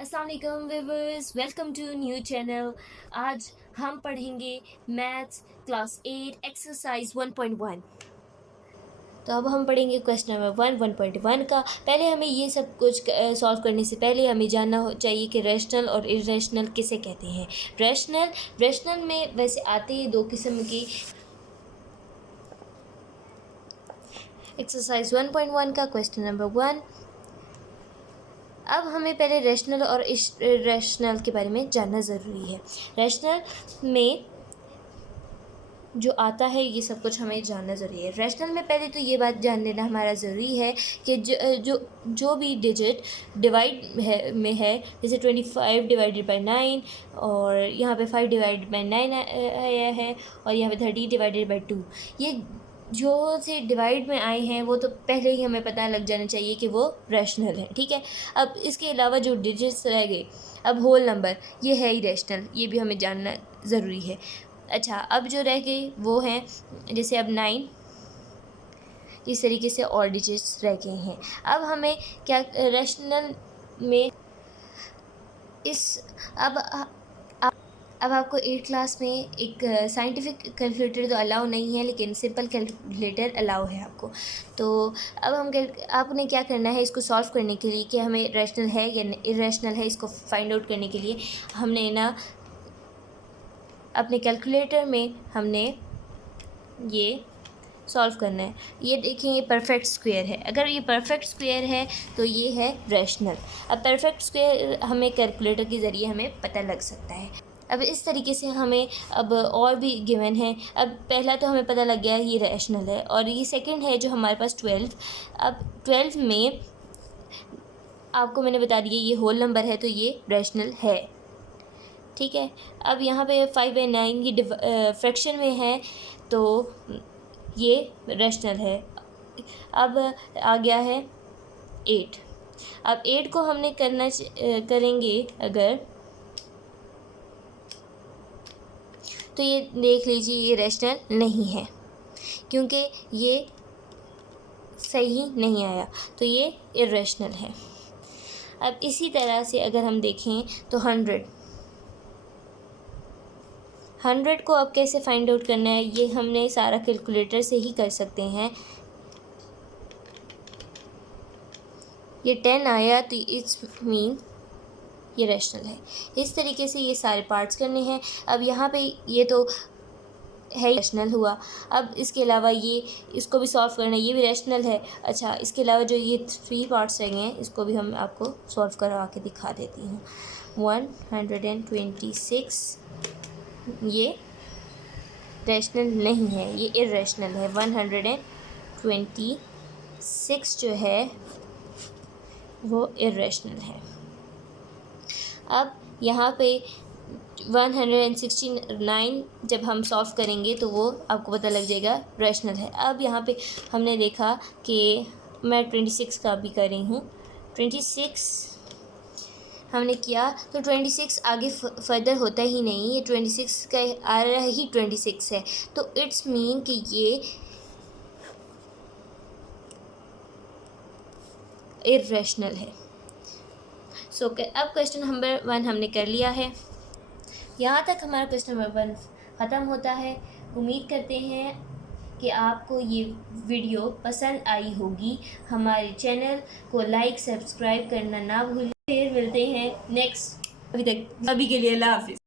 अस्सलाम वालेकुम viewers, welcome to new channel. आज हम पढ़ेंगे मैथ्स क्लास 8 एक्सरसाइज 1.1। तो अब हम पढ़ेंगे क्वेश्चन नंबर 1.1 का। पहले हमें ये सब कुछ सॉल्व करने से पहले हमें जानना चाहिए कि रैशनल और इरेशनल किसे कहते हैं। रैशनल में वैसे आते हैं दो किस्म की। एक्सरसाइज 1.1 का क्वेश्चन नंबर 1। अब हमें पहले रैशनल और इरेशनल के बारे में जानना ज़रूरी है। रैशनल में जो आता है ये सब कुछ हमें जानना ज़रूरी है। रैशनल में पहले तो ये बात जान लेना हमारा ज़रूरी है कि जो भी डिजिट डिवाइड में है, जैसे 25 डिवाइडेड बाई 9 और यहाँ पे 5 डिवाइडेड बाई 9 आया है और यहाँ पे 30 डिवाइडेड बाई 2, ये जो से डिवाइड में आए हैं वो तो पहले ही हमें पता लग जाना चाहिए कि वो रैशनल है। ठीक है। अब इसके अलावा जो डिजिट्स रह गए, अब होल नंबर, ये है इरेशनल, ये भी हमें जानना ज़रूरी है। अच्छा, अब जो रह गई वो हैं, जैसे अब 9, इस तरीके से और डिजिट्स रह गए हैं। अब हमें क्या रैशनल में अब आपको 8 क्लास में एक साइंटिफिक कैलकुलेटर तो अलाउ नहीं है, लेकिन सिंपल कैलकुलेटर अलाउ है आपको। तो अब आपने क्या करना है, इसको सॉल्व करने के लिए कि हमें रैशनल है या इरेशनल है, इसको फाइंड आउट करने के लिए हमने ना अपने कैलकुलेटर में हमने ये सॉल्व करना है। ये देखिए, ये परफेक्ट स्क्वायर है। अगर ये परफेक्ट स्क्वायर है तो ये है रैशनल। अब परफेक्ट स्क्वायर हमें कैलकुलेटर के ज़रिए हमें पता लग सकता है। अब इस तरीके से हमें अब और भी गिवन है। अब पहला तो हमें पता लग गया ये रैशनल है, और ये सेकंड है जो हमारे पास 12। अब 12 में आपको मैंने बता दिया ये होल नंबर है तो ये रैशनल है। ठीक है। अब यहाँ पे 5 बाई 9 ये फ्रैक्शन में है तो ये रैशनल है। अब आ गया है 8। अब 8 को हमने करेंगे अगर, तो ये देख लीजिए ये रैशनल नहीं है क्योंकि ये सही नहीं आया, तो ये इरेशनल है। अब इसी तरह से अगर हम देखें तो 100 को अब कैसे फाइंड आउट करना है, ये हमने सारा कैलकुलेटर से ही कर सकते हैं। ये 10 आया तो इट्स मीन ये रैशनल है। इस तरीके से ये सारे पार्ट्स करने हैं। अब यहाँ पे ये तो है रैशनल हुआ। अब इसके अलावा ये इसको भी सॉल्व करना है, ये भी रैशनल है। अच्छा, इसके अलावा जो ये 3 पार्ट्स रह गए हैं इसको भी हम आपको सॉल्व करवा के दिखा देती हूँ। 126 ये रैशनल नहीं है, ये इरेशनल है। 126 जो है वो इरेशनल है। अब यहाँ पे 169 जब हम सॉल्व करेंगे तो वो आपको पता लग जाएगा रैशनल है। अब यहाँ पे हमने देखा कि मैं 26 का भी कर रही हूँ। 26 हमने किया तो 26 आगे फर्दर होता ही नहीं, ये 26 का आ रहा ही 26 है, तो इट्स मीन कि ये इरेशनल है। सो अब क्वेश्चन नंबर 1 हमने कर लिया है। यहाँ तक हमारा क्वेश्चन नंबर 1 ख़त्म होता है। उम्मीद करते हैं कि आपको ये वीडियो पसंद आई होगी। हमारे चैनल को लाइक सब्सक्राइब करना ना भूलें। फिर मिलते हैं नेक्स्ट। अभी के लिए अल्लाह हाफिज़।